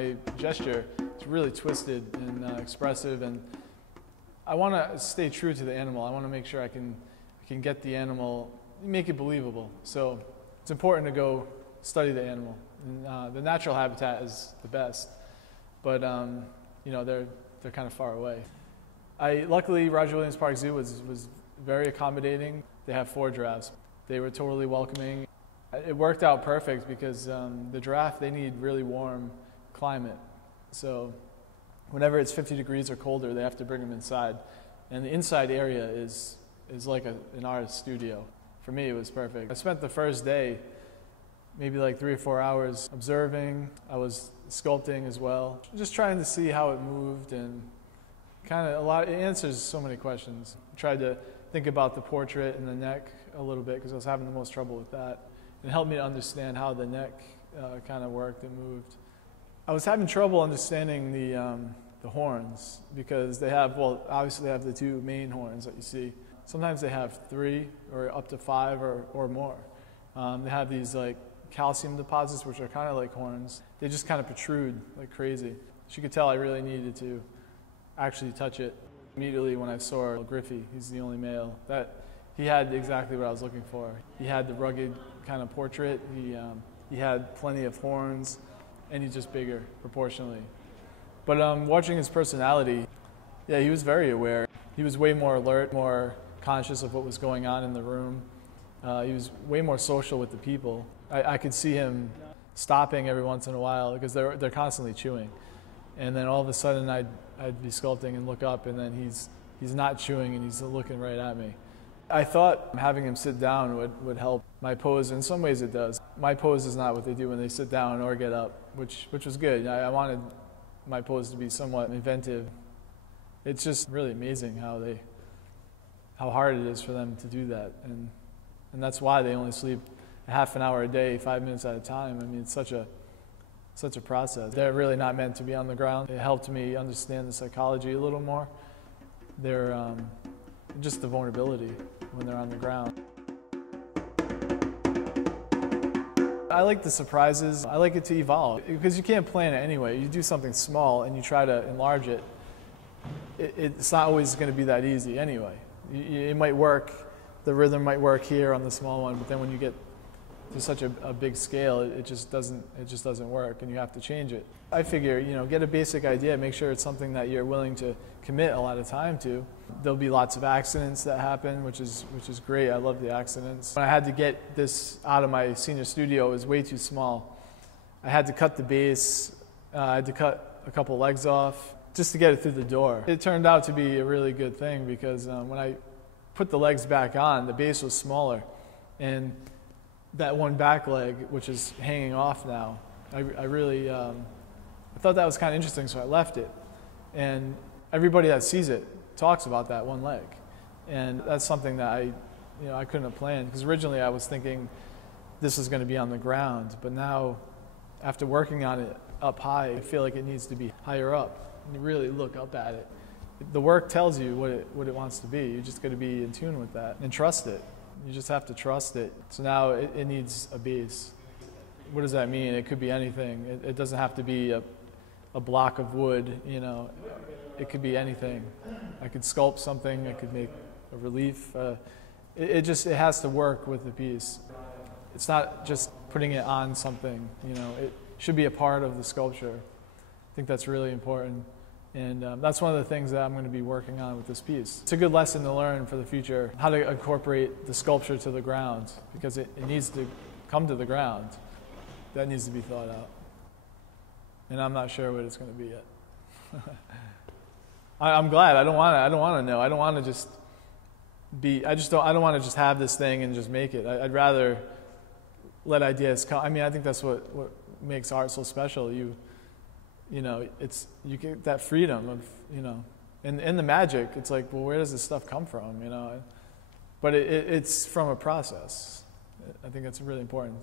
my gesture is really twisted and expressive, and I want to stay true to the animal. I want to make sure I can get the animal, make it believable. So it's important to go study the animal. And, the natural habitat is the best, but you know, they're kind of far away. Luckily, Roger Williams Park Zoo was very accommodating. They have 4 giraffes. They were totally welcoming. It worked out perfect because the giraffe, they need really warm climate. So whenever it's 50 degrees or colder, they have to bring them inside. And the inside area is like an artist studio. For me, it was perfect. I spent the first day maybe like 3 or 4 hours observing. I was sculpting as well, just trying to see how it moved, and it answers so many questions. I tried to think about the portrait and the neck a little bit because I was having the most trouble with that. It helped me to understand how the neck kind of worked and moved. I was having trouble understanding the horns because they have, well, obviously they have the 2 main horns that you see. Sometimes they have 3 or up to 5 or more. They have these like calcium deposits, which are kind of like horns. They just kind of protrude like crazy. She could tell I really needed to actually touch it. Immediately when I saw Giraffe, he's the only male, he had exactly what I was looking for. He had the rugged kind of portrait. He had plenty of horns, and he's just bigger proportionally. But watching his personality, yeah, he was very aware. He was way more alert, more conscious of what was going on in the room. He was way more social with the people. I could see him stopping every once in a while because they're constantly chewing. And then all of a sudden I'd be sculpting and look up, and then he's not chewing and he's looking right at me. I thought having him sit down would help my pose. In some ways it does. My pose is not what they do when they sit down or get up, which was good. I wanted my pose to be somewhat inventive. It's just really amazing how hard it is for them to do that. And that's why they only sleep a half an hour a day, 5 minutes at a time. I mean, it's such a process. They're really not meant to be on the ground. It helped me understand the psychology a little more. They're just the vulnerability when they're on the ground. I like the surprises. I like it to evolve because you can't plan it anyway. You do something small and you try to enlarge it. It's not always going to be that easy anyway. It might work, the rhythm might work here on the small one, but then when you get to such a big scale, it just doesn't work, and you have to change it. I figure, get a basic idea, make sure it's something that you're willing to commit a lot of time to. There'll be lots of accidents that happen, which is great. I love the accidents. When I had to get this out of my senior studio, it was way too small. I had to cut the base. I had to cut a couple legs off just to get it through the door. It turned out to be a really good thing because when I put the legs back on, the base was smaller, and that one back leg, which is hanging off now, I really I thought that was kind of interesting, so I left it. And everybody that sees it talks about that one leg, and that's something that I couldn't have planned, because originally I was thinking this is going to be on the ground, but now after working on it up high, I feel like it needs to be higher up, and you really look up at it. The work tells you what it wants to be. You just got to be in tune with that and trust it. You just have to trust it. So now it needs a base. What does that mean? It could be anything. It doesn't have to be a block of wood, It could be anything. I could sculpt something. I could make a relief. It has to work with the piece. It's not just putting it on something, It should be a part of the sculpture. I think that's really important. And that's one of the things that I'm going to be working on with this piece. It's a good lesson to learn for the future, how to incorporate the sculpture to the ground, because it needs to come to the ground. That needs to be thought out. And I'm not sure what it's going to be yet. I'm glad. I don't want to know. I don't want to just be, I don't want to just have this thing and just make it. I'd rather let ideas come. I mean, I think that's what makes art so special. You get that freedom of, and the magic. It's like, well, where does this stuff come from, But it's from a process. I think that's really important.